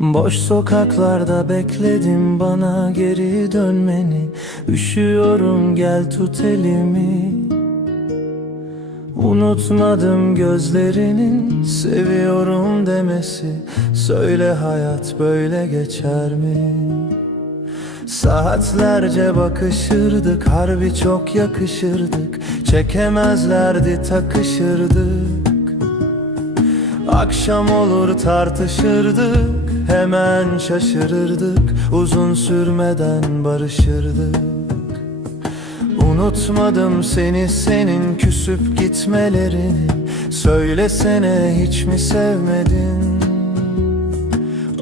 Boş sokaklarda bekledim bana geri dönmeni. Üşüyorum gel tut elimi. Unutmadım gözlerinin seviyorum demesi. Söyle hayat böyle geçer mi? Saatlerce bakışırdık harbi çok yakışırdık. Çekemezlerdi takışırdık. Akşam olur tartışırdık Hemen şaşırırdık Uzun sürmeden barışırdık. Unutmadım seni senin küsüp gitmelerini. Söylesene hiç mi sevmedin?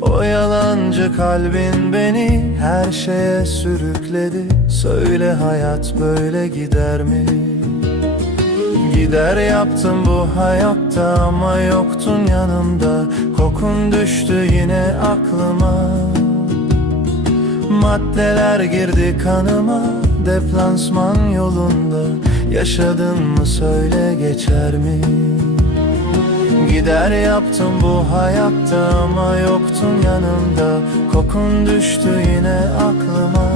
O yalancı kalbin beni her şeye sürükledi. Söyle hayat böyle gider mi? Gider yaptım bu hayatta ama yoktun yanımda Kokun düştü yine aklıma. Maddeler girdi kanıma. Deplansman yolunda Yaşadın mı söyle geçer mi? Gider yaptım bu hayatta ama yoktun yanımda. Kokun düştü yine aklıma.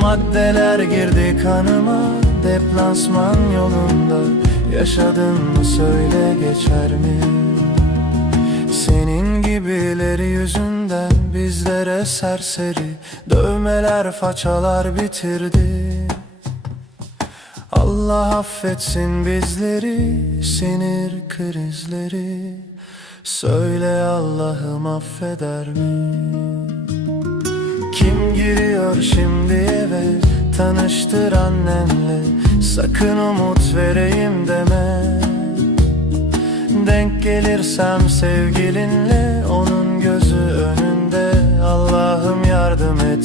Maddeler girdi kanıma. Deplansman yolunda Yaşadın mı söyle geçer mi? Gibileri yüzünden bizlere serseri Dövmeler façalar bitirdi. Allah affetsin bizleri sinir krizleri. Söyle Allah'ım affeder mi? Kim giriyor şimdi eve? Tanıştır annenle. Sakın umut vereyim deme. Denk gelirsem sevgilinle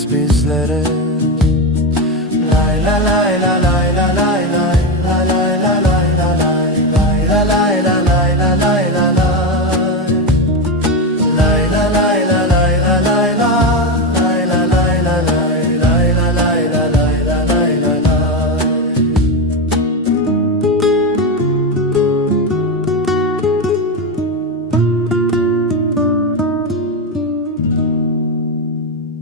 bizlere. Lay la lay la